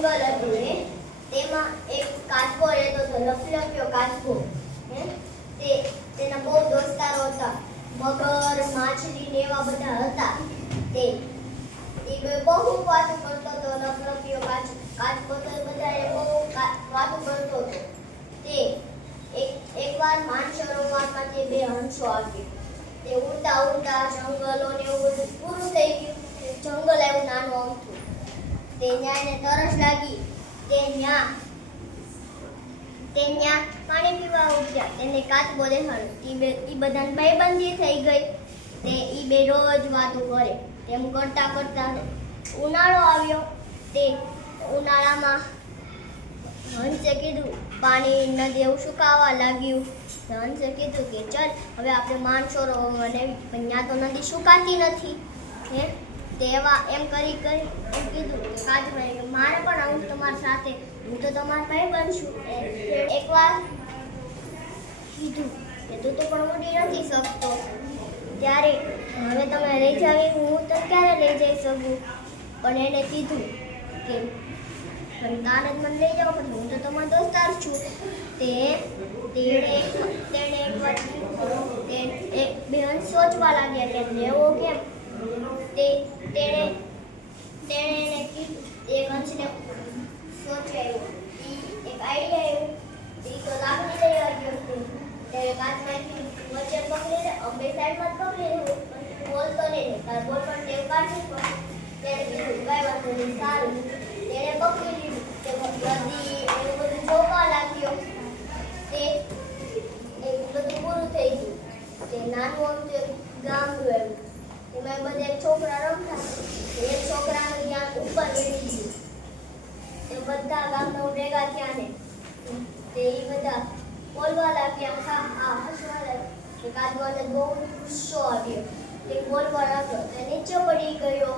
જંગલ હતું હે તેમાં એક કાચબો રહેતો હતો, લખલખ્યો કાચબો હે તેના બહુ દોસ્તારો હતા, મગર, માછલી ને એવા બધા હતા. તે બહુ વાતો કરતો હતો. લખલખ્યો કાચબો તો બધાએ બહુ વાતો કરતો હતો. તે એકવાર માનસરોવરમાંથી બે હંસો આવ્યા. તે ઉડતા ઉડતા જંગલો ને એવું બધું પૂરું થઈ ગયું. જંગલ આવ્યું નાનું અમથું. તે ન્યાયને તરસ લાગી. તે ન્યા પાણી પીવા ઉઠ્યા. તેને કાચબો દેખાડ્યો. ઈ બધાને ભાઈબંધી થઈ ગઈ. તે ઈ બે રોજ વાતો કરે. તેમ કરતા કરતા ઉનાળો આવ્યો. તે ઉનાળામાં હંસે કીધું પાણી નદી એવું સુકાવા લાગ્યું. હંસે કીધું કે ચાલ હવે આપણે માનસરોવર પણ ત્યાં તો નદી સુકાતી નથી હે. તેવા એમ કરી એમ કીધું કે કાચબાએ કે મારે પણ આવું તમારી સાથે, હું તો તમારો ભાઈ બનશું. એકવાર કીધું કે તું તો પણ ઉડી નથી શકતો, ત્યારે હવે તમે લઈ જાવી, હું તો ક્યારે લઈ જઈ શકું. પણ એને કીધું કે પણ તારે જ મને લઈ જાઓ, પણ હું તો તમારો દોસ્તાર છું. તેણે એકવાર બે હંસ સોચવા લાગ્યા કે લેવો કેમ. તેણે એને કીધું, એક હંસને સોચ્યું, એક આઈડિયા આવ્યો. એ તો લાકડી લઈ આવ્યો. ત્યારે કાચબાએ કીધું વચ્ચે પકડી લે, બે સાઈડમાં પકડી લે, બોલતો નહીં, તાર બોલ પણ ટેવ કાઢવી પડે. ત્યારે કીધું કાંઈ વાંધો નહીં, સારું. તેણે પકડી લીધું. તે નદી એવું બધું જોવા લાગ્યો. તે બધું પૂરું થઈ ગયું. તે નાનું અમથું ગામડું આવ્યું. એમાં બધા એક છોકરા રમતા. એક છોકરાનું ધ્યાન ઉપર વળી ગયું. તે બધા ગામના ભેગા થયા ને તે બધા બોલવા લાગ્યા. હસવા લાગ્યા. કાચબાને બહુ ગુસ્સો આવ્યો. તે બોલવા લાગ્યો. તે નીચે પડી ગયો.